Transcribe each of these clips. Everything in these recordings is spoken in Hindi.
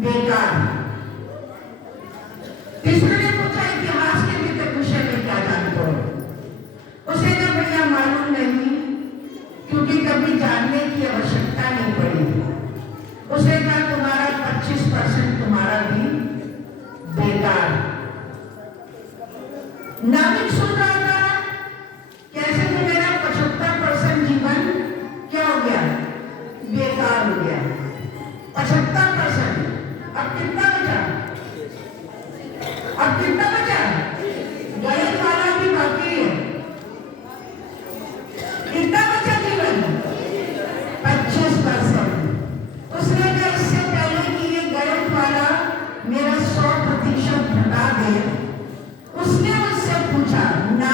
बेकार। तीसरे ने पूछा इतिहास के भीतर विषय में क्या जानते हो? उसे कहा भैया मालूम नहीं, क्योंकि कभी जानने की आवश्यकता नहीं पड़ी। उसे कहा तुम्हारा 25% तुम्हारा भी बेकार। नाविक सुन रहा था, कैसे तो मेरा 75% जीवन क्या हो गया? बेकार हो गया। 75%। अब कितना बचा? अब कितना बचा? गलत वाला भी बाकी है। कितना बचा जीवन? 25%। उसने कहा इससे पहले कि ये गलत वाला मेरा 100% घटा दे, उसने मुझसे पूछा ना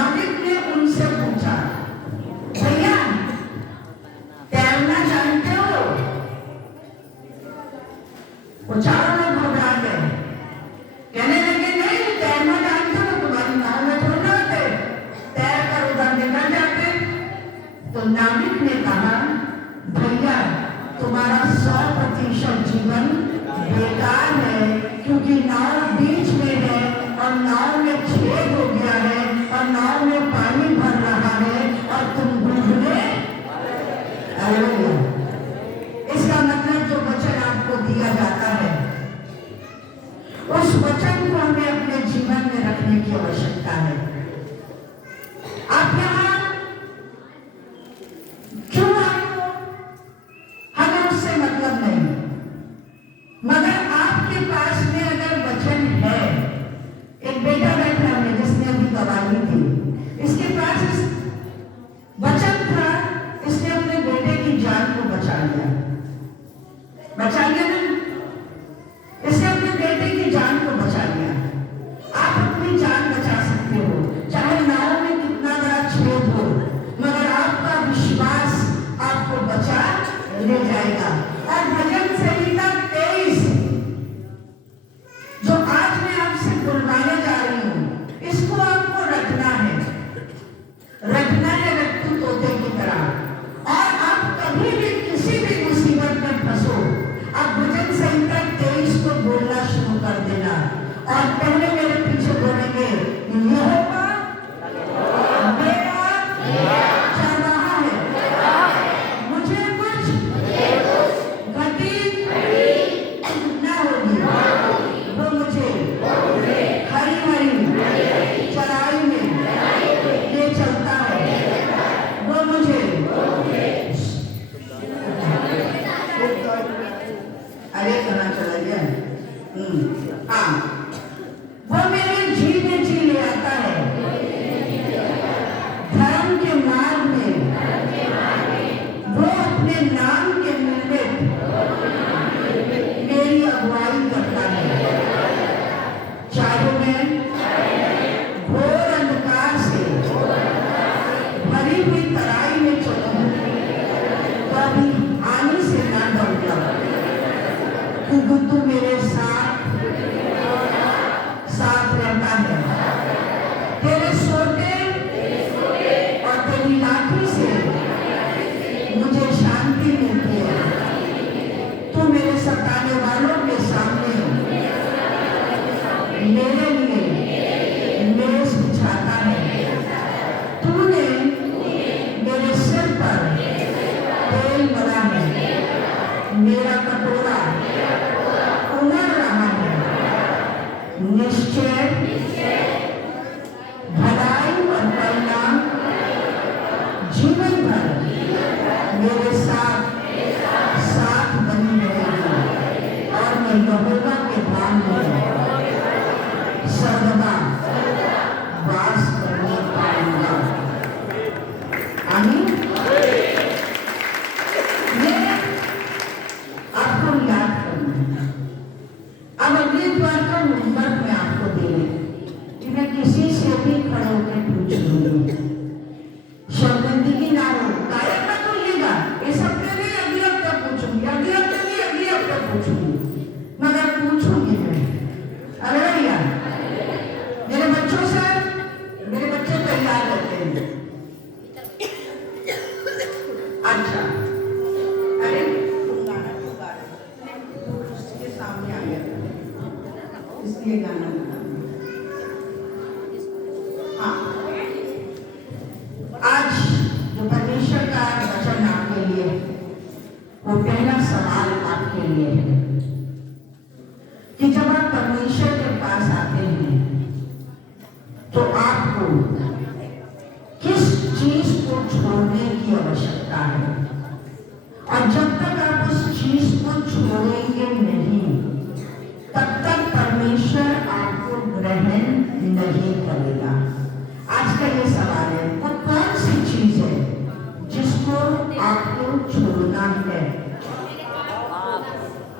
पहला सवाल आपके लिए है कि जब आप परमेश्वर के पास आते हैं तो आपको किस चीज को छोड़ने की आवश्यकता है, और जब तक आप उस चीज को छोड़ेंगे नहीं तब तक परमेश्वर आपको ग्रहण नहीं करेगा। आज का ये सवाल है, वो कौन सी चीज है जिसको आपको छोड़ना है?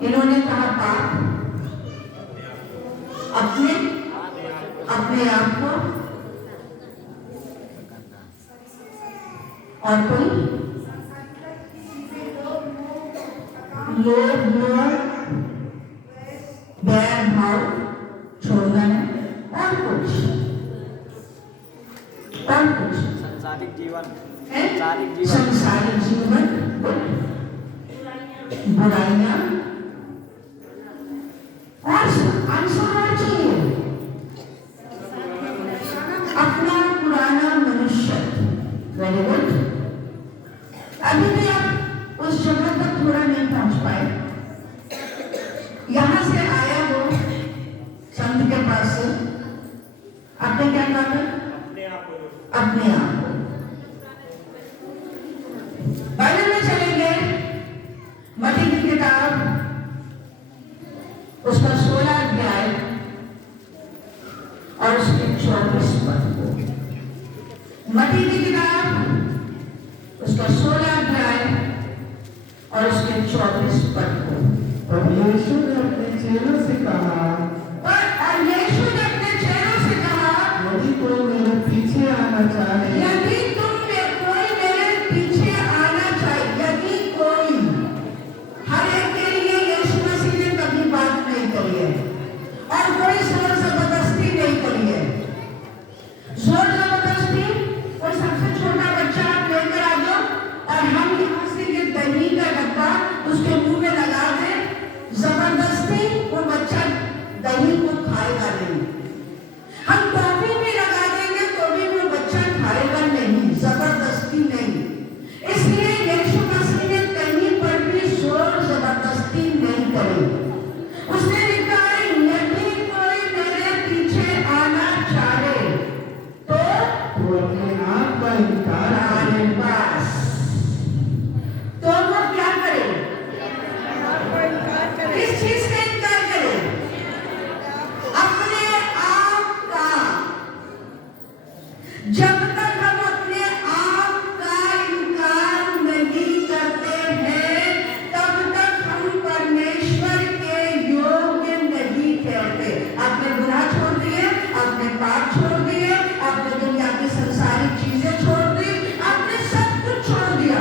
इन्होंने कहा पाप, अपने आप को, और कोई लोभ मोह बैर भाव छोड़ना है, और कुछ सांसारिक जीवन संसारिक जीवन, बुराइयां और आंसर चाहिए, अपना पुराना मनुष्य। Very good. अभी भी आप उस जगह तक थोड़ा नहीं पहुंच पाए। यहां से आया वो संत के पास से, आपने क्या कहा था? अपने आप को बाइबल में चलेंगे, मत्ती की किताब उसका 16 अध्याय और उसके 24 पद को। मत्ती की किताब उसका 16 अध्याय और उसके 24 पद को। और यीशु ने अपने चेलों से कहा, यदि कोई मेरे पीछे आना चाहे, यदि कोई मेरे पीछे आना चाहे, यदि कोई, हर एक के लिए यीशु मसीह ने कभी बात नहीं करी है और कोई जोर जबरदस्ती नहीं करी है। जोर जबरदस्ती कोई सबसे छोटा बच्चा आप लेकर आ जाओ और हम यहाँ से ये दही का डब्बा उसके मुंह में लगा दें, जबरदस्ती वो बच्चा दही को खाएगा नहीं। हम टॉफी भी लगा देंगे तो भी वो बच्चा खाएगा नहीं, जबरदस्ती नहीं। इसलिए यीशु मसीह ने कहीं पर भी जोर जबरदस्ती नहीं करी। उसने लिखा है, यदि कोई मेरे पीछे आना चाहे तो वो अपने आप का इनकार हमारे पास, तो वो क्या करे? किस चीज का इनकार करे? अपने आप का। जब तक हम अपने आप का इनकार नहीं करते हैं तब तक हम परमेश्वर के योग्य नहीं ठहरते। आपने गुनाह छोड़ दिए, आपने पाप छोड़ दिए, आपने दुनिया की संसारिक चीजें छोड़ दी, आपने सब कुछ छोड़ दिया,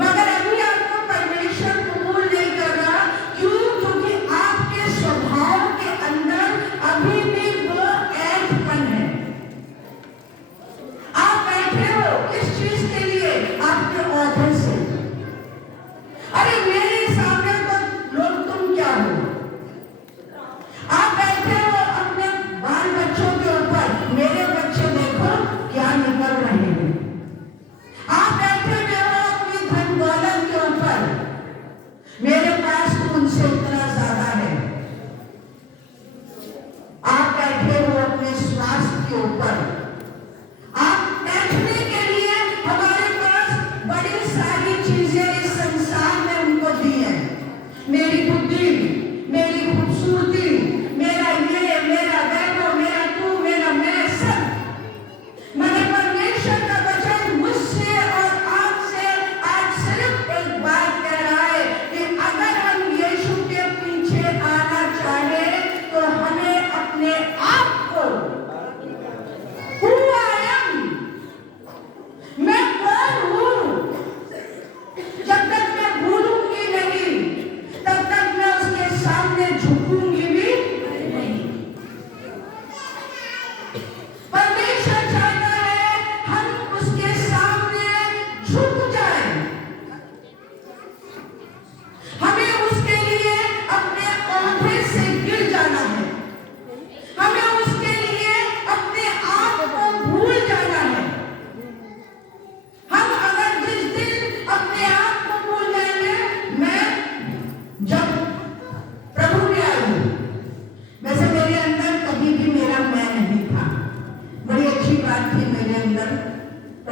मगर अभी आपको परमेश्वर कबूल नहीं कर रहा। क्यों? क्योंकि आपके स्वभाव के अंदर अभी भी वो ऐंठपन है। आप बैठे हो इस चीज के लिए, आपके औहदे से। अरे मेरे सामने तो लोग तुम क्या हो? आप बैठे हो अपने बाल बच्चों के ऊपर, मेरे बच्चे देखो क्या निकल रहे हैं। आप बैठे हुए हो अपनी धन दौलत के ऊपर, मेरे पास तो उनसे इतना ज्यादा है। आप बैठे हो अपने स्वास्थ्य के ऊपर, आप बैठने के लिए हमारे पास बड़ी सारी चीजें इस संसार में उनको दी है। मेरी बुद्धि, मेरी खूबसूरती, मेरा ये, मेरा वैभव, मेरा तू, मेरा मैं, सब। मगर परमेश्वर का वचन मुझसे और आपसे आज सिर्फ एक बात कह रहा है कि अगर हम यीशु के पीछे आना चाहे तो हमें अपने आप को, Who I am, मैं कौन हूँ, जब तक मैं भूलूंगी नहीं तब तक मैं उसके सामने झुकूंगी भी नहीं। परमेश्वर चाहता है हम उसके सामने झुक जाएं। हमें उसके लिए अपने औहदे से गिर जाना है। हमें उसके लिए अपने आप को भूल जाना है। हम अगर जिस दिन अपने आप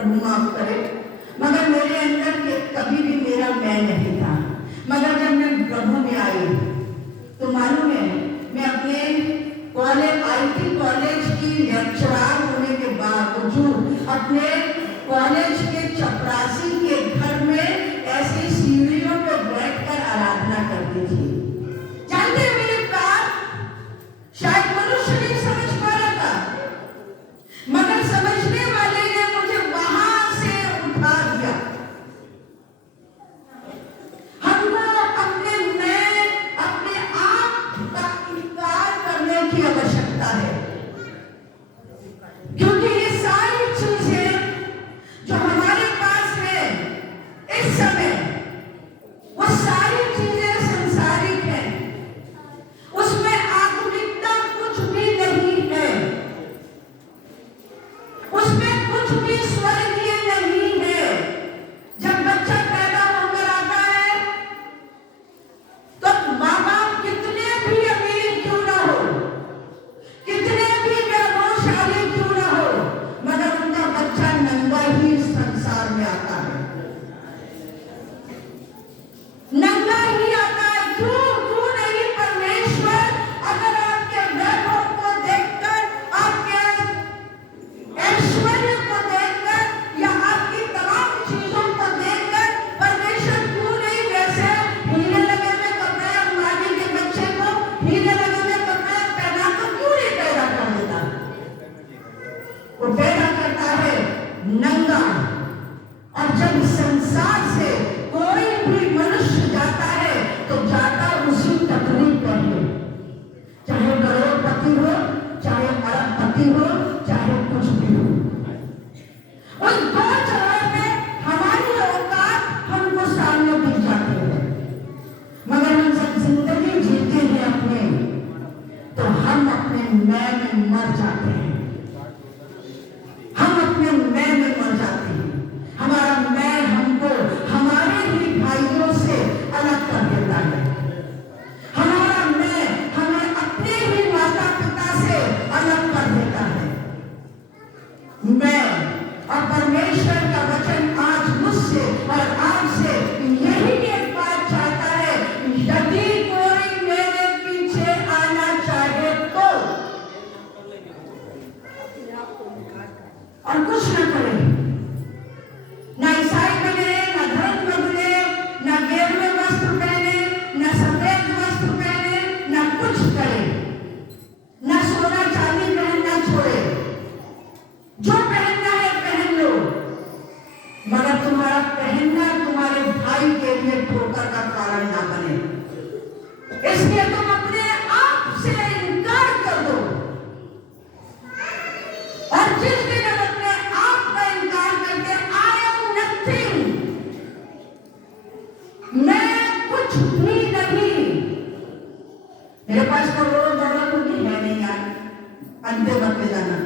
माफ करे, मगर मेरे अंदर कभी भी मेरा मैं नहीं था। मगर जब मैं प्रभु में आई तो मालूम है, मैं अपने कॉलेज IT कॉलेज की लेक्चरार होने के बावजूद अपने कॉलेज के चपरासी के घर में ऐसी सीढ़ियों पर बैठकर आराधना करती थी। जानते हैं मेरे बात शायद मनुष्य नहीं समझ पा रहा था, मगर समझने वाले ने मुझे वहां से उठा दिया। हमको अपने आप का इनकार करने की आवश्यकता है, क्योंकि ये सारी चीजें जो हमारे पास है इस समय, वो सारी चीजें संसारिक हैं, उसमें आत्मिकता कुछ भी नहीं है, उसमें कुछ भी स्वर्गीय नहीं है। जब बच्चा पैदा होकर आता है तो माँ बाप कितने भी अमीर क्यों ना हो, कितने भी वैभवशाली क्यों ना हो, मगर उनका बच्चा नंगा ही संसार में आता है, नंगा ही आता है। क्यों नहीं? परमेश्वर अगर आपके वैभव को देखकर, आपके ऐश्वर्य को देखकर या आपकी तमाम चीजों को देखकर परमेश्वर क्यों नहीं वैसे हीरे लगे हुए कपड़े अंबानी के बच्चे को हीरे लगे हुए कपड़े पहनाकर क्यों नहीं पैदा कर देता? वो पैदा करता है नंगा। और जब संसार से कोई भी मनुष्य जाता है तो जाता उसी तकलीफ पर है, चाहे करोड़पति हो, चाहे अरबपति हो, चाहे कुछ भी हो। उन दो जगह में हमारी औकात हमको सामने दिख जाती है, मगर हम जब जिंदगी जीते हैं अपने, तो हम अपने मैं में मर जाते हैं, हम अपने मैं में मर जाते हैं। हमारा मैं हमको हमारे ही भाइयों से अलग कर देता है, हमारा मैं हमें अपने ही माता पिता से अलग कर देता है। मैं और परमेश्वर का वचन आज मुझसे और आपसे यही एक बात चाहता है, यदि कोई मेरे पीछे आना चाहे तो, और कुछ न करे, ना ईसाई बने, ना धर्म बदले, ना गेरुए वस्त्र पहने, ना सफेद वस्त्र पहने, ना कुछ करे, ना सोना चांदी पहनना छोड़े, जो पहनना है पहन लो, मगर तुम्हारा पहनना तुम्हारे भाई के लिए ठोकर का कारण ना बने। इसलिए तुम अपने आप से इनकार कर दो, और जिस दिन हम अपने आप का इनकार करके आई एम नथिंग, मैं कुछ भी नहीं, मेरे पास करोड़ों डॉलर कुछ है नहीं यार, अंधे बदले जाना,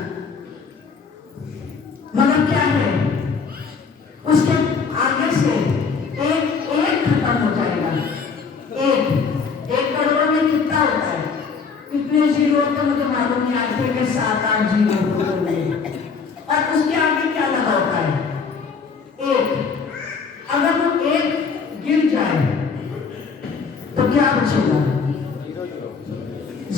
मगर क्या है उसके आगे से एक खत्म हो जाएगा। एक करोड़ में कितना होता है? कितने जीरो तो मुझे मालूम नहीं, आज के 7-8 जीरो होते हैं, और उसके आगे क्या लगा होता है? एक। अगर वो एक गिर जाए तो क्या बचेगा?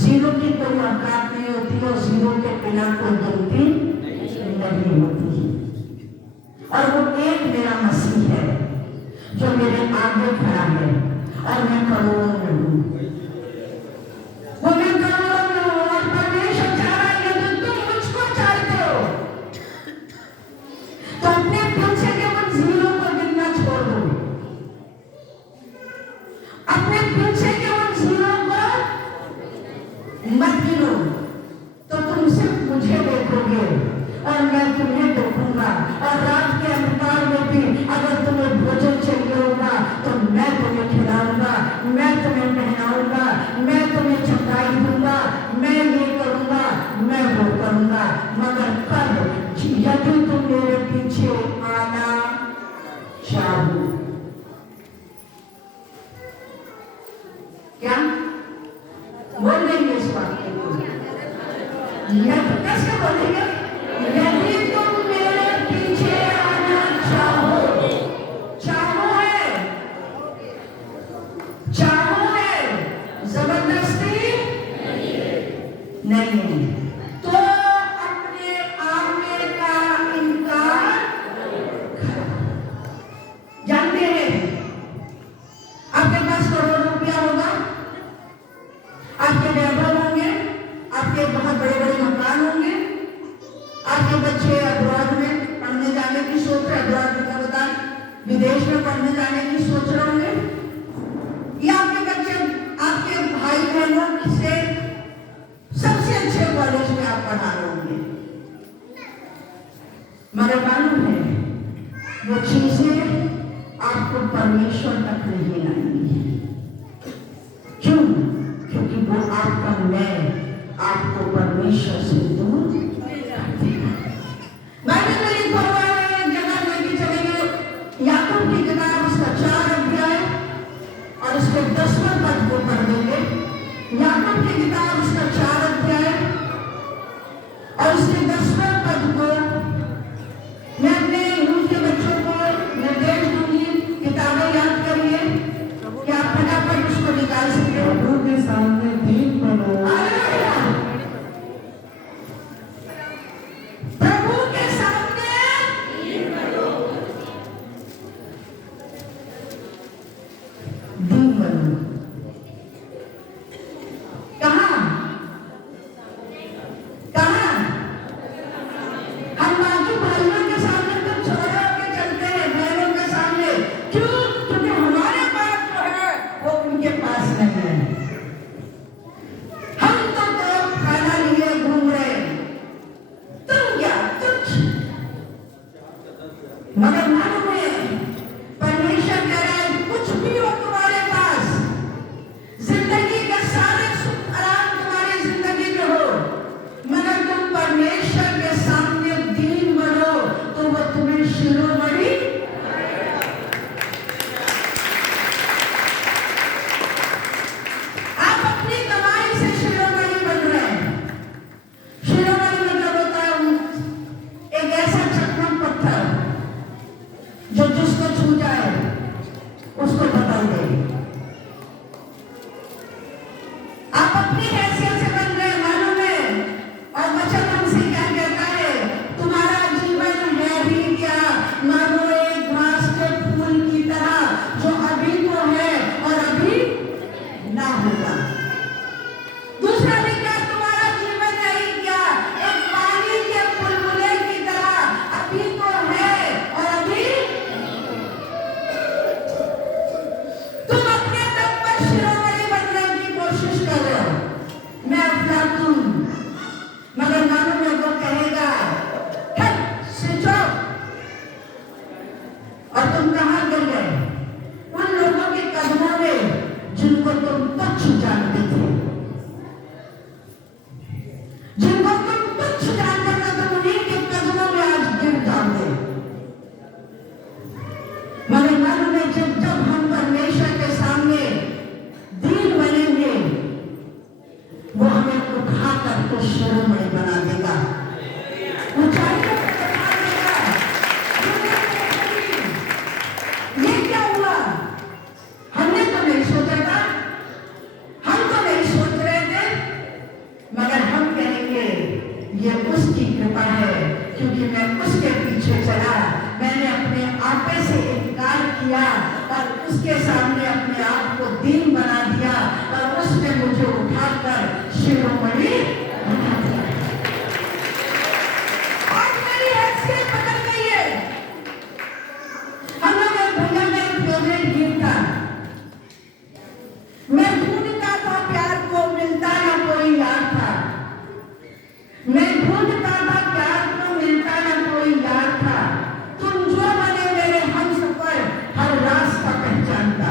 जीरो की कोई औकात नहीं होती, और जीरो के बिना कोई गिनती नहीं होती। और वो एक मेरा मसीह है जो मेरे आगे खड़ा है, और मैं करोड़ों में हूँ, वो मैं करोड़ों में हूँ। और परमेश्वर चाह रहा है यदि तुम मुझको चाहते हो तो अपने पीछे के उन जीरो को गिनना छोड़ दो, अपने पीछे के उन जीरो को मत गिनो, तो तुम सिर्फ मुझे देखोगे और मैं तुम्हें देखूंगा। और रात के अंधकार में भी अगर तुम्हें भोजन चाहिए होगा तो मैं तुम्हें खिलाऊंगा, मैं तुम्हें पहनाऊंगा, मैं तुम्हें चटाई दूंगा, मैं ये करूंगा, मैं वो करूंगा। मगर कब? यदि तुम मेरे पीछे आना चाहो। क्या बोल देंगे इस बात को? कैसे बोलेंगे? यदि तुम मेरे पीछे बच्चे अब्रॉड में पढ़ने जाने की सोच रहे, अब्रॉड में बता विदेश में पढ़ने जाने की सोच रहे होंगे, या आपके बच्चे आपके भाई बहनों से सबसे अच्छे कॉलेज में आप पढ़ा रहे होंगे, मगर मालूम है वो चीजें आपको परमेश्वर तक नहीं लाएंगी। क्यों? क्योंकि वो आपका मैं आपको परमेश्वर से दूर कर देगा। बाइबल में लिखा हुआ है, जगह लेके चलेंगे याकूब की किताब उसका 4 अध्याय और उसके 10वें पद को पढ़ देंगे। याकूब की किताब उसका 4 अध्याय और उसके 10वें पद को मैं अपने यूथ के बच्चों को निर्देश दूंगी, किताबें याद करिए कि आप फटाफट उसको निकाल सकते हो। प्रभु के सामने दीन बनो, प्रभु के सामने दीन बनो। कहाँ कहाँ? हम बाजू भाइयों के सामने तो छोड़ के चलते हैं, बहनों के सामने। क्यों? क्योंकि हमारे पास जो है वो उनके पास नहीं है। हम तो खाना लिए घूम रहे, तुम क्या कुछ। मगर मालूम है परमेश्वर कह रहा है कुछ भी हो तुम्हारे पास, जिंदगी का सारे सुख आराम तुम्हारी जिंदगी में हो, मगर तुम परमेश्वर के सामने दीन बनो तो वो तुम्हें शिरोमणि। आप अपनी कमाई से शिरोमणि बन रहे हैं। शिरोमणि मतलब होता है एक ऐसा चकमक पत्थर जो जिसको छू जाए उसको बदल दे। आप अपनी हैसियत से बन रहे मालूम है, और वचन हमसे क्या कहता है, तुम्हारा जीवन है भी क्या, मानो एक घास के फूल की तरह जो अभी तो है और अभी ना होगा। दूसरा भी क्या, तुम्हारा जीवन है ही क्या, एक पानी के बुलबुले की तरह अभी तो है और अभी। तुम अपने दम पर शिरोमणि बनने की कोशिश कर रहे हो, मैं अफलातून, मगर मालूम है वो कहेगा स्विच ऑफ, और तुम कहां गिर गए? उन लोगों के कदमों में जिनको तुम तुच्छ जानते थे, जिनको तुम तुच्छ जानते थे, तुम उन्हीं के कदमों में आज गिर जाओगे। मगर मालूम है जब हम परमेश्वर के सामने दीन बनेंगे वो हमें उठा करके शिरोमणि बना देगा, ऊंचाइयों पर बैठा देगा। ये क्या हुआ? हमने तो नहीं सोचा था, हम तो नहीं सोच रहे थे, मगर हम कहेंगे ये उसकी कृपा है, क्योंकि मैं उसके पीछे चला, मैंने अपने आपे से इनकार किया और उसके सामने अपने आप को दीन बना दिया और उसने मुझे उठाकर शिरोमणि बना दिया। आज मेरी हैसियत बदल गई है। हम लोग एक भैया में एक फेवरेट गीत था, मैं ढूंढता था प्यार को मिलता ना कोई यार था, मैं ढूंढता था प्यार को मिलता ना कोई यार था, तुम जो बने मेरे हमसफर हर रास्ता पहचानता।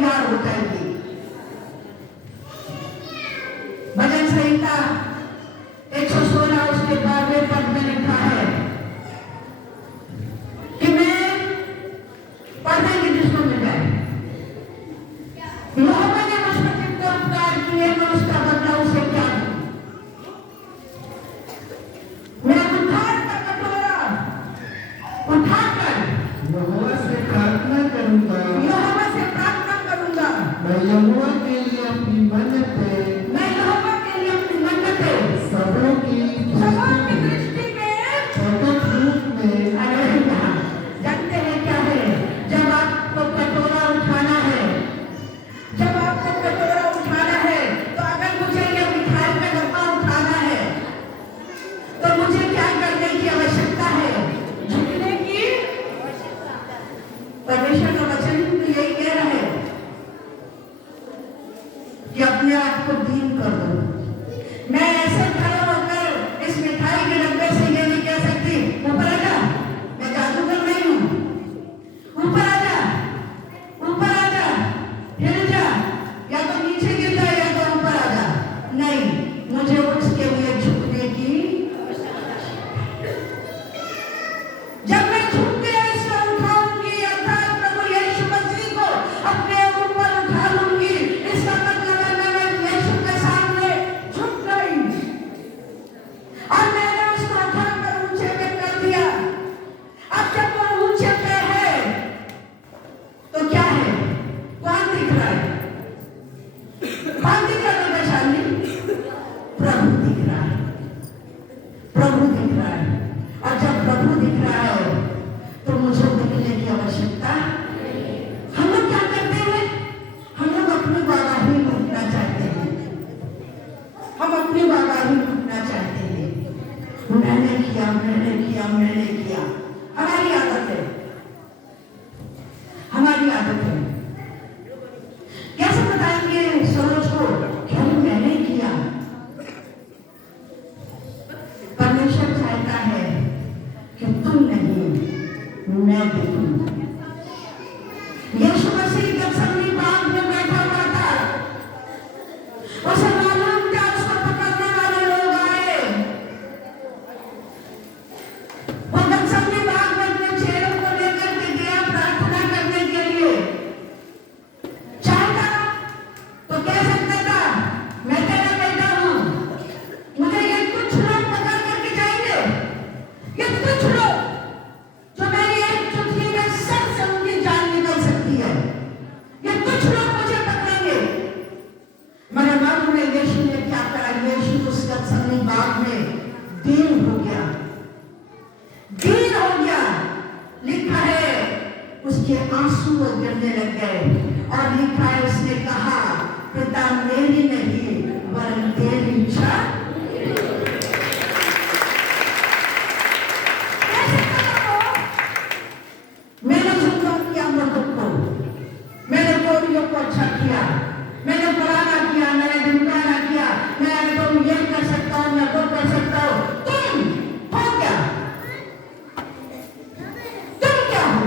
तैयार हो जाएगी। भजन संहिता 116 उसके 12वें पद में लिखा है कि मैं पढ़ देंगे जिसको मिल जाए। यहोवा ने मुझ पर कितने उपकार किए, मैं उसका बदला उसे क्या दूं। मैं उद्धार का कटोरा उठाकर यहोवा से प्रार्थना करूंगा। यहोवा से प्रार्थना करूंगा। मैं यहोवा के लिए अपनी मन्नतें मैं यहोवा के लिए अपनी मन्नतें सबों की दृष्टि में प्रकट रूप में अरे यहाँ जानते हैं क्या है, जब आपको कटोरा उठाना है, जब आपको कटोरा उठाना है, तो अगर मुझे ये मिठाई का डब्बा उठाना है तो मुझे क्या करने की आवश्यकता है? झुकने की। परमेश्वर का वचन तो यही कह रहा है कि अपने आप को दीन कर दो। मैं ऐसे खड़ा होकर इस मिठाई के डब्बे से ये नहीं कह सकती ऊपर आ जा, मैं जादूगर नहीं हूं, ऊपर आ जा, ऊपर आ जा, हिल जा, या तो नीचे गिर जा या तो ऊपर आ जा। नहीं, मुझे उसके लिए झुकने की। जब मैं झुक के इसे उठाऊंगी, अर्थात प्रभु यीशु मसीह को अपने ऊपर उठा लूंगी, इसका मतलब है मैं यीशु के सामने झुक गई और मैंने उसको उठाकर ऊंचे पे कर दिया। अब जब वो ऊंचे पे है तो क्या है? कौन दिख रहा है? कौन दिख रहा है वैशाली? प्रभु दिख रहा है, प्रभु दिख रहा है। और जब प्रभु दिख रहा है तो मुझे दिखने की आवश्यकता। हम लोग क्या करते हैं? हम लोग अपनी बागाही लूटना चाहते हैं, हम अपनी बागाही लूटना चाहते हैं। मैंने किया, मैंने किया, मैंने किया। हमारी आदत है, हमारी आदत है। कैसे बताएंगे सरोज को क्या मैंने किया? परमेश्वर चाहता है कि तुम नहीं, मैं देखूं। यीशु मसीह गethsemane बाग में बैठा हुआ था, उसे मालूम था उसको पकड़ने वाले लोग आए। वो गethsemane बाग में अपने चेहरों को लेकर के गया प्रार्थना करने के लिए। चाहता तो कह सकता था मैं तेरा बेटा हूं, मुझे ये कुछ लोग पकड़ करके जाएंगे, ये कुछ लोग जो मेरी एक चुटकी में सर से उनकी जान निकल सकती है, ये कुछ लोग मुझे पकड़ेंगे। मगर मालूम है यीशु ने क्या करा? यीशु उस गethsemane बाग में दीन हो गया, दीन हो गया। लिखा है उसके आंसू गिरने लग गए और लिखा है उसने कहा पिता मेरी नहीं वरन तेरी इच्छा। कैसे करा वो? मैंने झुका किया मर्दों को, मैंने गोरियों को अच्छा किया, मैंने फलाना किया, मैंने ढिमकाना किया, मैं तो ये कर सकता हूँ, मैं वो कर सकता हूँ। तुम हो क्या? तुम क्या हो?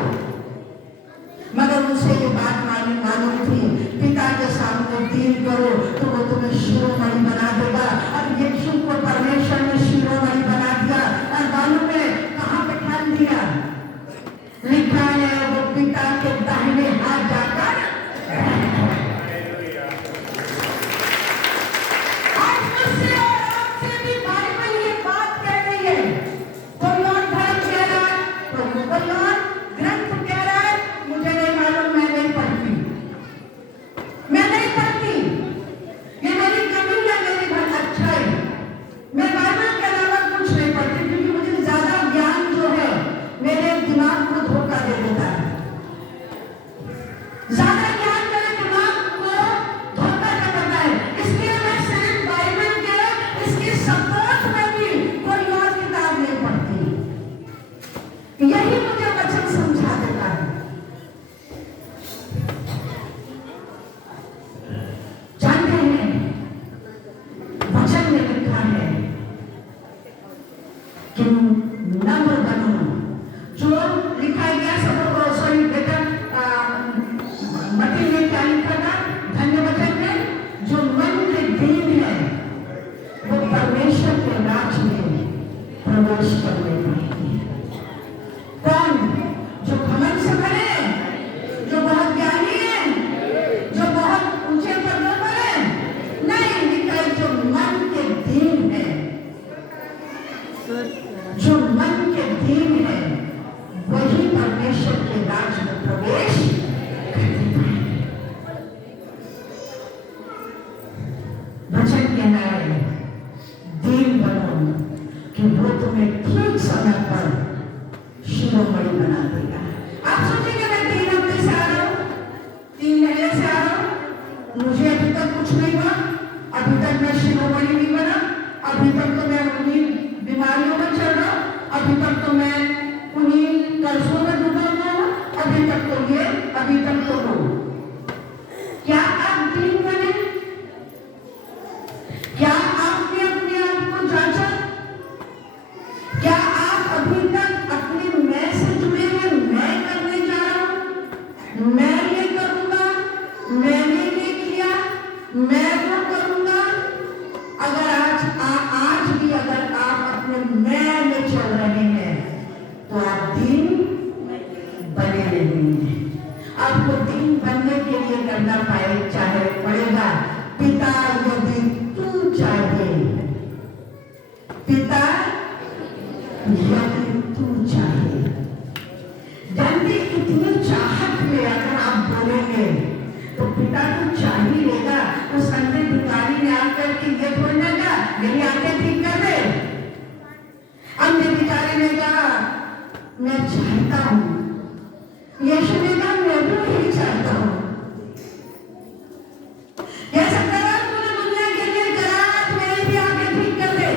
मगर उसे ये बात मालूम थी प्रवेश करने पाएंगे। कौन? जो घमंड से भरे हैं, जो बहुत ज्ञानी है, जो बहुत ऊंचे पदों पर है? नहीं, लिखा है जो मन के दीन है, जो मन के दीन है वही परमेश्वर के राज में प्रवेश करते हैं। वचन कहना है दीन बनो कि वो तुम्हें ठीक समय पर शिरोमणि बना देगा। आप सोचेंगे मैं 3 हफ्ते से आ रहा हूँ, 3 महीने से आ रहा हूँ, मुझे अभी तक कुछ नहीं हुआ, अभी तक मैं शिरोमणि नहीं बना, अभी तक तो मैं उन्हीं बीमारियों में चल रहा हूँ, अभी तक तो मैं उन्हीं कर्जों में डूबा हुआ हूँ, अभी तक तो ये, अभी तक तो वो। क्या आप दीन बने? क्या आपने अपने आप को जांचा? क्या आप अभी तक अपने मैं से जुड़े हुए मैं करने जा रहा हूं, मैं ये करूंगा, मैंने ये किया, मैं वो करूंगा? अगर आज भी अगर आप अपने मैं में चल रहे हैं तो आप दीन बने नहीं हैं। आपको दीन बनने के लिए करना पड़ेगा पिता यदि तू चाहे, पिता यदि तू चाहे। जानते इतनी चाहत में अगर आप बोलेंगे तो पिता तो चाह ही लेगा। उस अंधे भिखारी ने आकर के ये बोलने का मेरी आंखें ठीक कर दे। अंधे भिखारी ने कहा मैं चाहता हूं। यीशु ने कहा मैं भी नहीं चाहता हूं। यह सब करा तूने दुनिया के लिए करा, मेरी भी आंखें ठीक कर दे।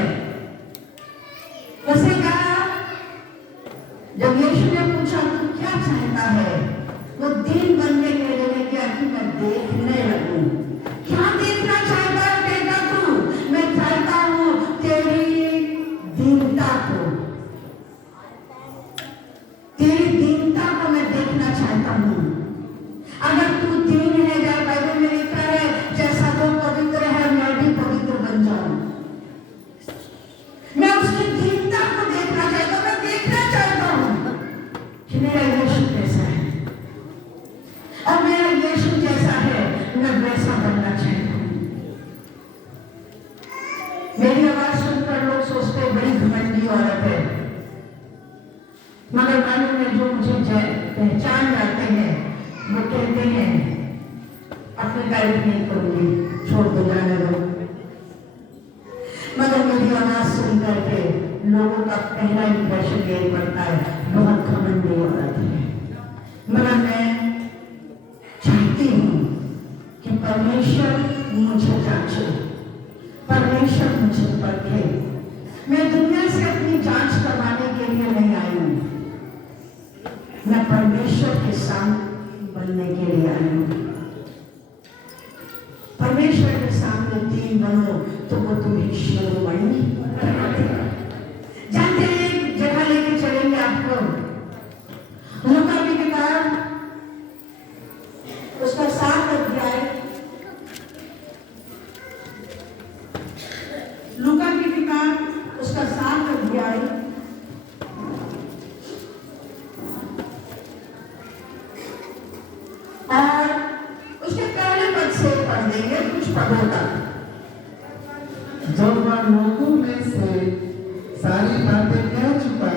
उसने कहा, जब यीशु ने पूछा तू क्या चाहता है, वो दीन बनने के लिए क्या कि मैं देखने लगूं। क्या देखना चाहता है बेटा तू? मैं चाहता हूं तेरी दीनता को, तेरी दीनता को मैं देखना चाहता हूं। अगर तू दीन है, जब बाइबल में लिखा है जैसा वो पवित्र है मैं भी पवित्र बन जाऊं। मैं उसकी दीनता को देखना चाहता हूं, मैं देखना चाहता हूं कि मेरा यीशु कैसा है और मेरा यीशु जैसा है मैं वैसा बनना चाहता हूं। मेरी आवाज सुनकर लोग सोचते हैं बड़ी घमंडी औरत है, मगर मालूम है जो मुझे पहचान जाते हैं वो कहते हैं अपनी तारीफ नहीं करूंगी, छोड़ दो, जाने दो। मगर मेरी आवाज सुन करके लोगों का पहला इंप्रेशन यही पड़ता है बहुत घमंडी औरत है। मगर मैं चाहती हूं कि परमेश्वर मुझे जांचे, परमेश्वर मुझे परखे। मैं दुनिया से अपनी जांच करवाने के लिए नहीं आई हूं, मैं परमेश्वर के सामने बनने के लिए आई हूं। परमेश्वर के सामने दीन बनो तो वो तुम्हें शिरोमणि बना देगा। जानते हैं एक जगह लेके चलेंगे आपको, लूका की किताब उसका 7 अध्याय, लूका की किताब उसका 7 अध्याय और उसके पहले पद से पढ़ देंगे कुछ पदों का। जब वह लोगों में से सारी बातें कह चुका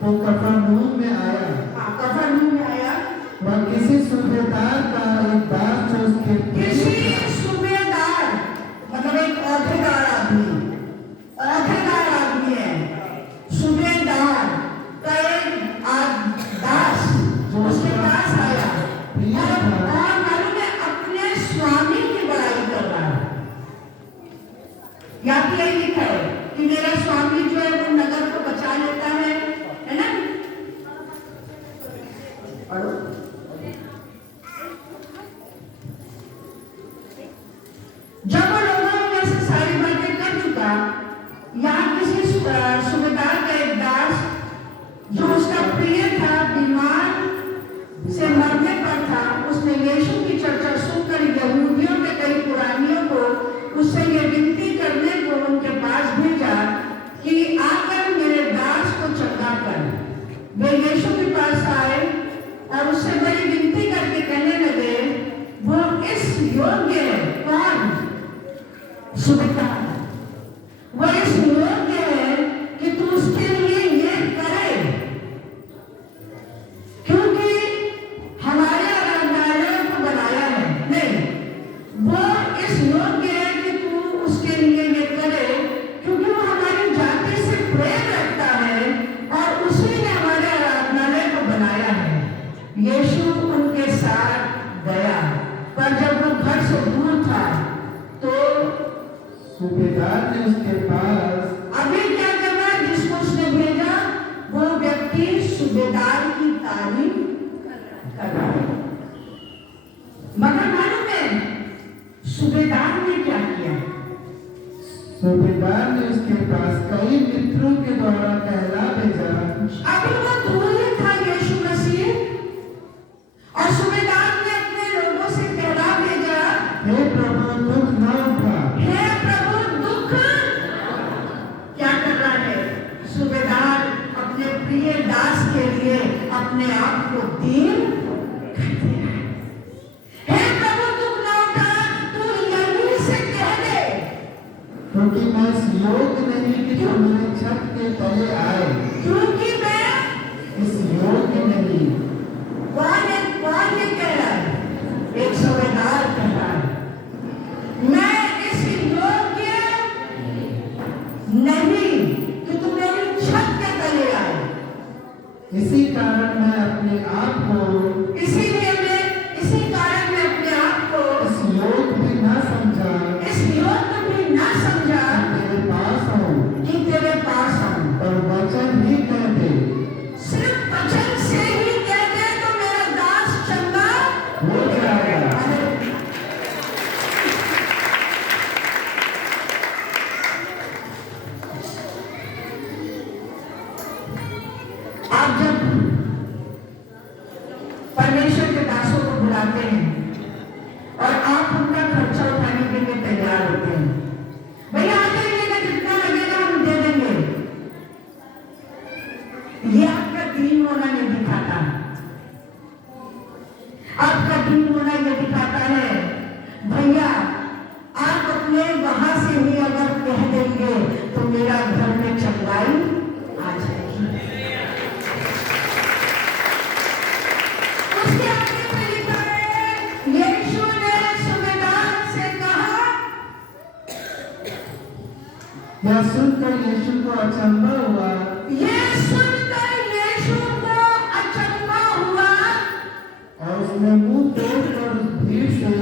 तो कफरनहूम में आया। कफरनहूम में आया। वह किसी सूबेदार का एक दास जो उसके किसी सूबेदार मतलब एक औहदेदार आदमी, औहदेदार आदमी है, सूबेदार का एक दास जो उसके पास आया और मालूम है अपने स्वामी की बड़ाई कर रहा है। या फिर यही लिखा है कि मेरा स्वामी जो है वो नगर को बचा लेता है ना? पढ़ो। जब वो लोगों में से सारी बातें कर चुका, यहाँ किसी सूबेदार का एक दास जो उसका प्रिय था बीमार से मरने पर था, उसने यीशु की चर्चा सुनकर यहूदियों के कई पुरानियों को उससे ये विनती करने को उनके पास भेजा कि आकर मेरे दास सुबेदार वो इस योग्य है कि तू उसके लिए ये करे, क्योंकि हमारे आराधनालय को बनाया है। नहीं, वो इस योग्य है कि तू उसके लिए ये करे, क्योंकि वो हमारी जाति से प्रेम रखता है और उसी ने हमारे आराधनालय को बनाया है। यीशु उनके साथ गया, पर जब वो घर से दूर था तो सूबेदार ने उसके पास अभी क्या करना है, जिसको उसने भेजा वो व्यक्ति सूबेदार की तारीफ कर रहा है। मगर मालूम है सूबेदार ने क्या किया? सूबेदार ने उसके पास कई मित्रों के द्वारा कहला भेजा। अभी वो दूर ही था यीशु मसीह, और सूबेदार ने अपने लोगों से कहला भेजा, हे प्रभु दुख न उठा। हे प्रभु दुख क्या कर रहा है? सूबेदार अपने प्रिय दास के लिए अपने आप को दीन कर दे रहा है। हे प्रभु दुख न उठा, तू यहीं से कह दे, क्योंकि मैं इस योग्य नहीं कि तुम मेरे छत के तले आए। क्योंकि मैं इस योग्य नहीं। कौन ये कह रहा है? एक सूबेदार कह रहा है, मैं इस योग्य नहीं कि तुम मेरी छत के तले आए। इसी कारण मैं अपने आप को इसी कारण मैं अपने आप को इस योग्य भी न समझा इस योग्य भी न समझा तेरे पास हूँ। कि तेरे पास हूँ। और वचन ही कह दे, सिर्फ वचन से ही कह दे तो मेरा दास चंगा हो जाएगा। आप जब परमेश्वर के दासों को बुलाते हैं और आप उनका खर्चा उठाने के लिए तैयार होते हैं, भैया आ जाइएगा, जितना लगेगा हम दे देंगे, ये आपका दीन होना नहीं दिखाता। आपका दीन होना ये दिखाता है, भैया आप अपने वहां से ही अगर कह देंगे तो मेरा घर में चंगाई आ जाएगी। उसके आगे पे लिखा है, यीशु ने सूबेदार से कहा, यह सुनकर यीशु को अचंभा हुआ। ये सुनकर यीशु को अचंभा हुआ और उसने मुंह तोड़कर उस भीड़ से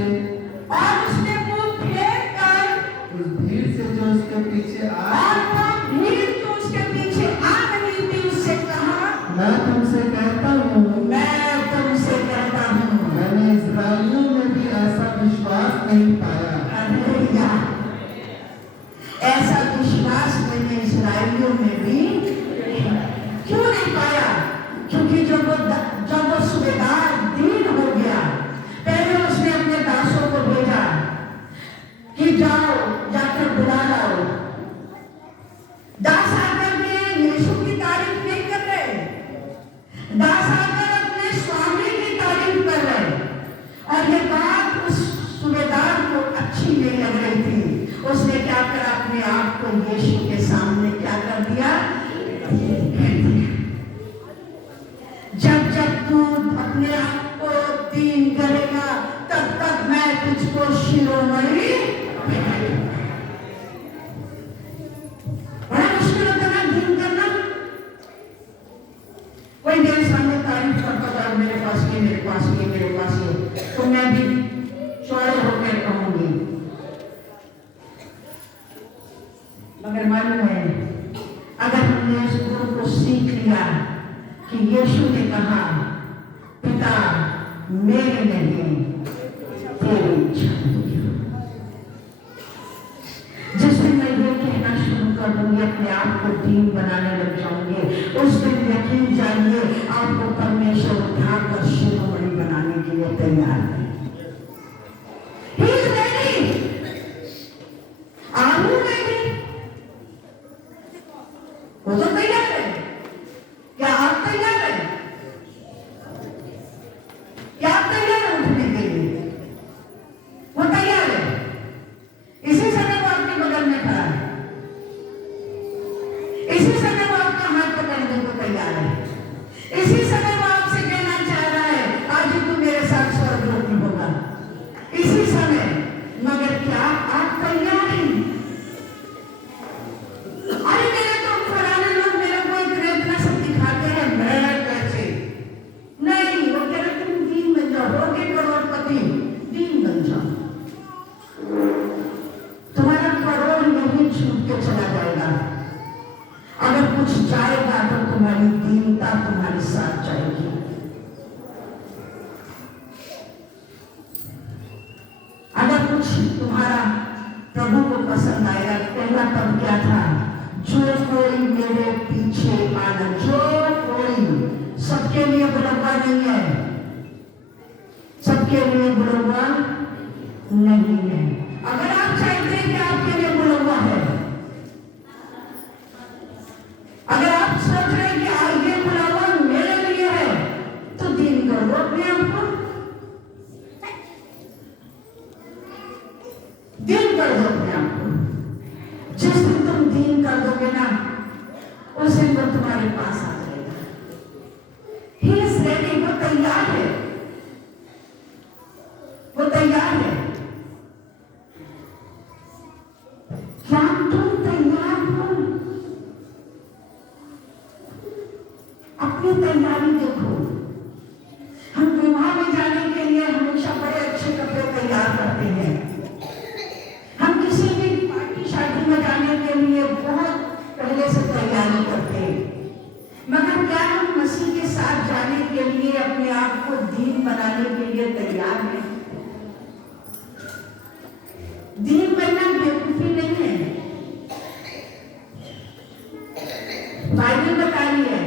उस भीड़ से जो उसके पीछे और वो भीड़ जो उसके पीछे आ रही थी उससे कहा, मैं तुमसे कहता हूँ मैंने इस्राएलियों में भी ऐसा विश्वास नहीं पाया। हालेलुया, ऐसा विश्वास मैंने इस्राएलियों में भी क्यों नहीं पाया? क्योंकि जब वो सूबेदार दीन हो गया, पहले उसने अपने दासों को भेजा कि जाओ जाकर बुला लाओ। दास आकर के यीशु की तारीफ नहीं कर रहे, दास आकर अपने स्वामी की तारीफ कर रहे, और ये बात उस सूबेदार को अच्छी नहीं लग रही थी। उसने क्या करा? अपने आप को यीशु के सामने क्या कर दिया? जब जब तू अपने आप को दीन करेगा तब तक मैं तुझको शिरोमणि बनाऊंगा। बड़ा मुश्किल होता है ना दीन करना। कोई मेरे सामने तारीफ करता था, मेरे पास ये, मेरे पास ये, मेरे पास ये, तो मैं भी चौड़े होकर कहूंगी। मगर मालूम है, अगर हमने इस गुरु को सीख लिया कि यीशु ने कहा, पिता मेरे नहीं तेरी इच्छा होगी। जिस दिन मैं ये कहना शुरू कर दूंगी, अपने आप को दीन बनाने लग जाऊंगी, उस दिन यकीन जानिए आपको परमेश्वर उठाकर शिरोमणि बनाने के लिए तैयार है। He is ready. Are you ready? वो तो तैयार है। क्या आप तैयार हैं? क्या आप तैयार हैं उठने के लिए? वो तैयार है। इसी समय वो आपके कुछ जाएगा तो तुम्हारी दीनता तुम्हारे साथ जाएगी। अगर कुछ तुम्हारा प्रभु को पसंद आएगा, पहला पद क्या था? जो कोई मेरे पीछे आना, जो कोई, सबके लिए बुलवा नहीं है, सबके लिए बुलवा नहीं है। अगर आप चाहते हैं कि आपके लिए बुलवा है, अगर आप सोच रहे हैं कि ये बुलवा मेरे लिए है, तो दीन कर दो अपने आप को, दीन कर दो अपने आप को। जिस दिन तुम दीन कर दोगे ना, उस दिन वो तुम्हारे पास आ जाएगा। He is ready, वो तैयार है, वो तैयार है। क्या तुम तैयार हो? अपनी तैयारी देखो। हम विवाह में जाने के लिए हमेशा बड़े अच्छे कपड़े तैयार करते हैं। हम किसी भी पार्टी शादी में जाने के लिए बहुत पहले से तैयारी करते हैं। मगर क्या हम मसीह के साथ जाने के लिए अपने आप को दीन बनाने के लिए तैयार हैं? दीन बनना बेवकूफी नहीं है। बाइबल बता रही है,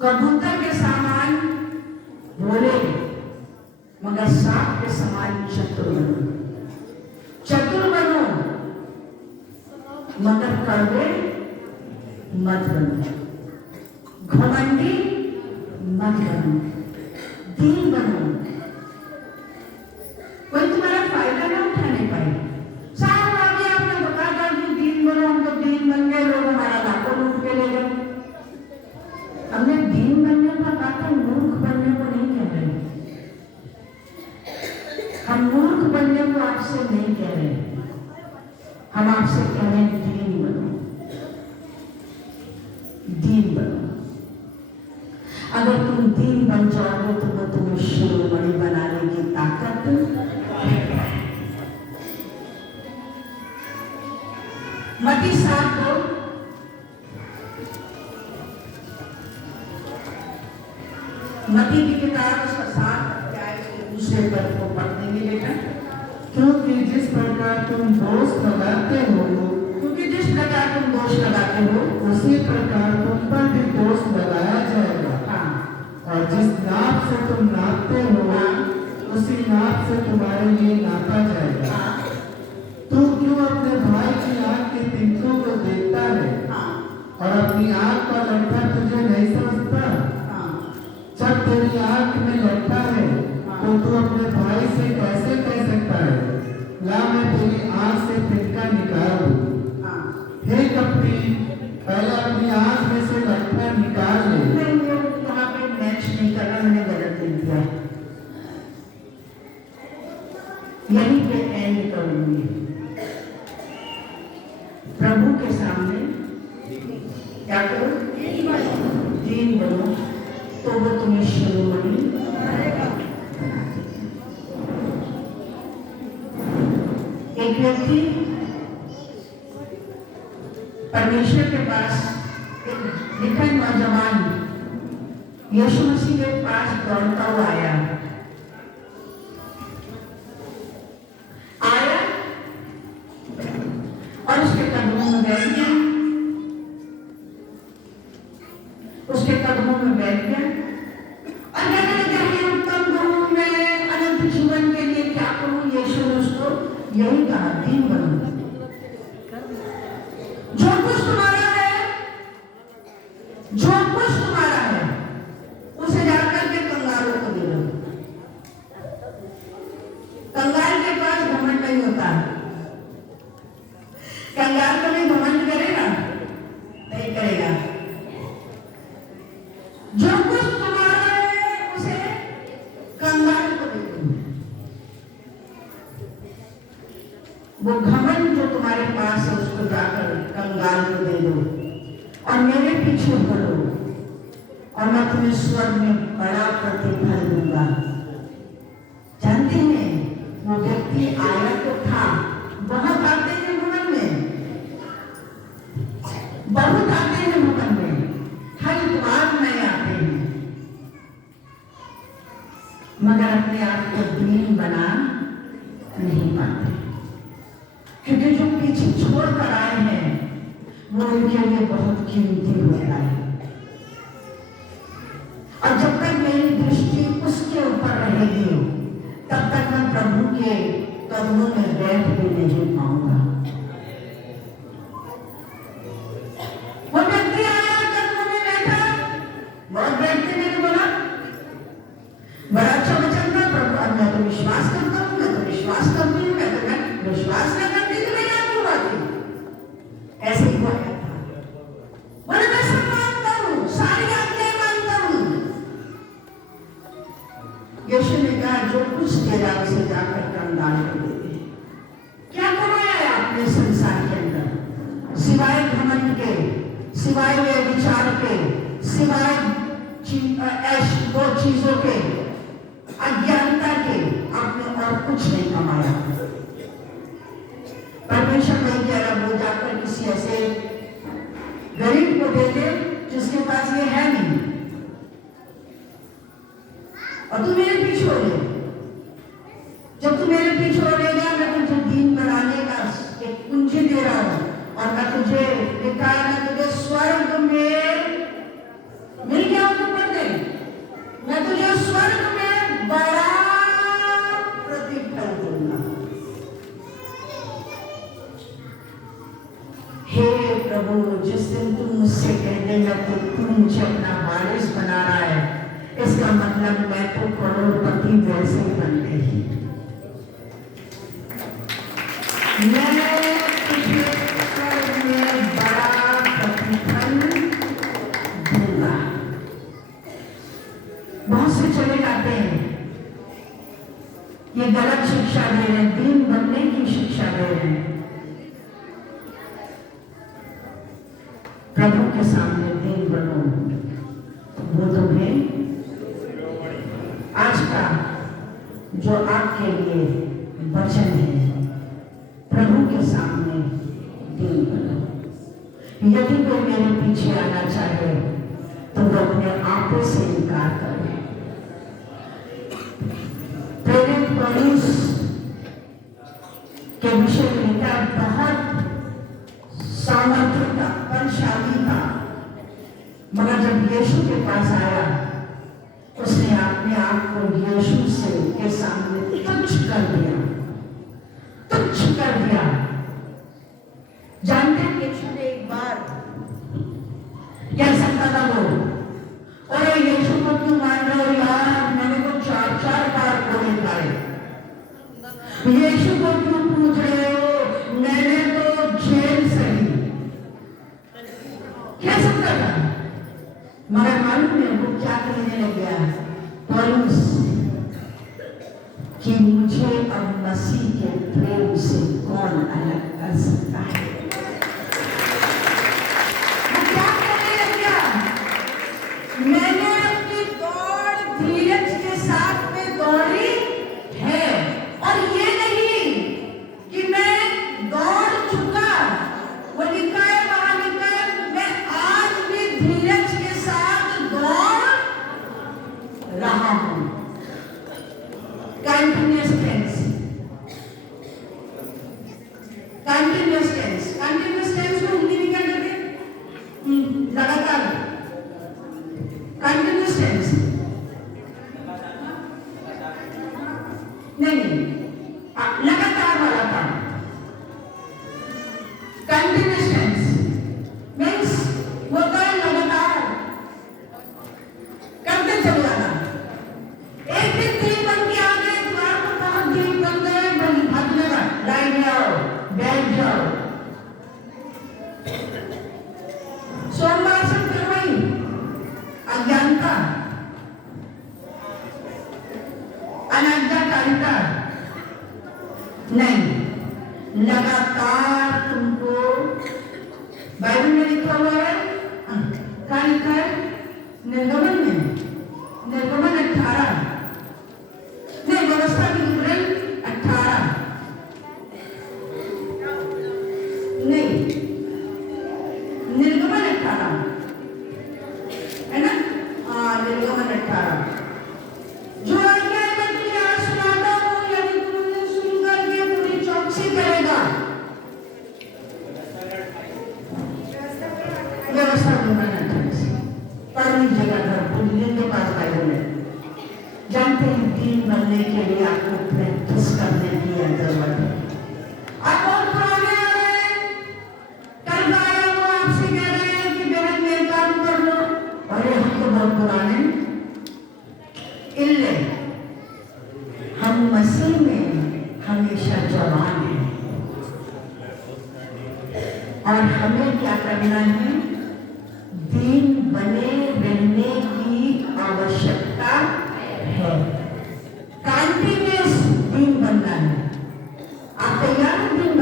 कबूतर के समान बोले मगर सांप के समान चतुर बनो। चतुर बनो मगर कड़वे मत बनो, घमंडी मत बनो, दीन बनो। कोई तुम्हारा फायदा ना उठाने पाए। साहब आगे आपने बता दिया कि दीन बनो, हम तो दीन बन गए, लोग हमारा लाखों लूट के ले गए। हमने दीन बनने का कहा, मूर्ख बनने को नहीं कह रहे। हम मूर्ख बनने को आपसे नहीं कह रहे, हम आपसे कह रहे हैं दीन बनो, दीन बनो। अगर तुम दीन बन जाओगे तो वो तुम्हें शिरोमणि बनाने की ताकत मत्ती 7:2। मत्ती की किताब उसका 7 अध्याय के दूसरे पद को पढ़ देंगे बेटा। क्योंकि जिस प्रकार तुम दोष लगाते हो, क्योंकि जिस प्रकार तुम दोष लगाते हो, उसी प्रकार तुम पर भी दोष लगाया जाएगा। हाँ, और जिस नाप से तुम नापते हो, उसी नाप से तुम्हारे लिए नापा जाएगा। हाँ, तू क्यों अपने भाई की आंख के तिनकों को देखता है हाँ, और अपनी आंख का लट्ठा तुझे नहीं समझता? हाँ, जब तेरी आंख में लट्ठा है तो तू अपने भाई से कैसे कह सकता है, ला मैं तेरी आंख से तिनका निकाल दूं? हाँ। हे कपटी, पहले अपनी आंख में से लट्ठा निकाल ले। मैं यहाँ पे मैच नहीं करना, मैंने गलत लिख दिया। यहीं पे एंड करूंगी। प्रभु के सामने क्या करो? दीन बनो, तो वो तुम्हें शिरोमणि बनाएगा। एक व्यक्ति परमेश्वर के पास, एक निखर नौजवान यीशु मसीह के पास दौड़ता हुआ आया और उसके कदमों में बैठ गया, उसके कदमों में बैठ गया और कहने लगा, हे उत्तम गुरु, मैं अनंत जीवन के लिए क्या करूं? यीशु ने उसको यही कहा, दीन बनो। जो कुछ तुम्हारा है, जो कुछ तुम्हारा है, उसे जाकर के कंगालों को दे दो। कंगाल के पास घमंड नहीं होता। कंगाल कभी घमंड करेगा? नहीं करेगा। जो कुछ तुम्हारा है, उसे कंगाल को दे दो। वो घमंड जो तुम्हारे पास है, उसको जाकर कंगाल को दे दो और मेरे पीछे बढ़ो और मैं तुम्हें स्वर्ग में बड़ा प्रतिफल दूंगा। जानते हैं, वो व्यक्ति आया तो था, बहुत आते हैं घमंड में, बहुत आते हैं भवन में, हरिद्वार में आते हैं, मगर अपने आप को दीन बना नहीं पाते, क्योंकि जो पीछे छोड़ कर आए हैं वो उनके लिए बहुत कीमती होता है। और जब तक मेरी दृष्टि उसके ऊपर रहेगी तब तक मैं प्रभु के कदमों में बैठ भी नहीं पाऊंगा। वो व्यक्ति आया कदमों में बैठा, बहुत व्यक्ति ने बोला बड़ा अच्छा वचन था प्रभु, अब मैं तो विश्वास करता हूँ, मैं तो विश्वास करती हूँ, मैं विश्वास न करती तो मैं आपको बात ऐसे ही हुआ था। बोले मैं सब मानता हूँ, सारी आज्ञाएं मानता हूँ। यीशु ने कहा जो कुछ तेरा उसे जाकर दान कर दे। क्या कमाया है आपने संसार के अंदर, सिवाय घमंड के, सिवाय विचार के, सिवाय वो चीजों के, अज्ञानता के, आपने और कुछ नहीं कमाया। परमेश्वर नहीं कह रहा वो जाकर किसी ऐसे गरीब को दे दे जिसके पास ये है नहीं, और तू मेरे पीछे हो ले। जब तू मेरे पीछे हो लेगा मैं तुझे दीन बनाने का एक कुंजी दे रहा हूं, और मैं तुझे दिखाया, मैं तुझे स्वर्ग में मिल गया हूं, तुम पढ़ दे, मैं तुझे स्वर्ग में बड़ा प्रतिफल दूंगा। हे प्रभु, जिस दिन तुम मुझसे कह देगा कि तू मुझे अपना वारिस बना रहा है, इसका मतलब मैं तो करोड़पति वैसे ही बन गई। मैं तुझे स्वर्ग में बड़ा प्रतिफल दूंगा। बहुत से चले जाते हैं, ये गलत शिक्षा दे रहे हैं, दीन बनने की शिक्षा दे रहे हैं। प्रभु के सामने दीन बनो, वो तुम्हें आज का जो आपके लिए वचन है, प्रभु के सामने दीन बनो। यदि कोई मेरे पीछे आना चाहे तो वो अपने आप से इनकार करे। प्रेरित पौलुस के विषय में लिखा, बहुत सामर्थ्य था, बलशाली था, मगर जब यीशु के पास आया उसने अपने आप को यीशु से के सामने तुच्छ कर दिया, तुच्छ कर दिया। जानते हैं यीशु ने एक बार क्या सकता था वो, और यीशु को क्यों मान रहे हो यार, मैंने तो 4-4 बार कोड़े खाए, यीशु को क्यों पूछ रहे हो, मैंने तो जेल सही, क्या सकता था। मगर मालूम है वो क्या कहने लग गया पौलुस, कि मुझे अब मसीह के प्रेम से कौन अलग कर सकता है। वो क्या कहने लग गया, मैंने अपनी दौड़ धीरज के साथ में दौड़ी है, और ये नहीं कि मैं दौड़ चुका, वो लिखा है वहां, लिखा है मैं आज भी धीरज के साथ दौड़ रहा हूं। Continuous tense, continuous tense, continuous tense को हिंदी में क्या कहते हैं, लगातार, कंटिन्यूअस टेंस नहीं, लगातार वाला काम। कंटिन्यूअस टेंस मीन्स वो लगातार करते चले जाना। एक दिन दिन बन के आ गए, द्वार को बहुत दिन बन गए, भागने लगा, लाइन में आओ, बैठ जाओ, सोमवार से फिर वही अज्ञानता, अनाज्ञाकारिता नहीं, लगातार तुमको बाइबल में लिखा हुआ है, क्या लिखा है, निर्गमन में, निर्गमन 18 नहीं, व्यवस्था की विवरण 18 नहीं, निर्गमन दीन बनने के लिए आपको प्रैक्टिस करने की जरूरत है। आप बहुत पुराने आ रहे हैं, कल का आया वो आपसे कह रहे हैं कि बहन ये काम कर लो, अरे हम तो बहुत पुराने इल्ले, हम मसीह में हमेशा जवान हैं और हमें क्या करना है, दीन बने रहने की आवश्यकता है। कंटिन्यूअस दीन बनना है। आप तैयार हैं दीन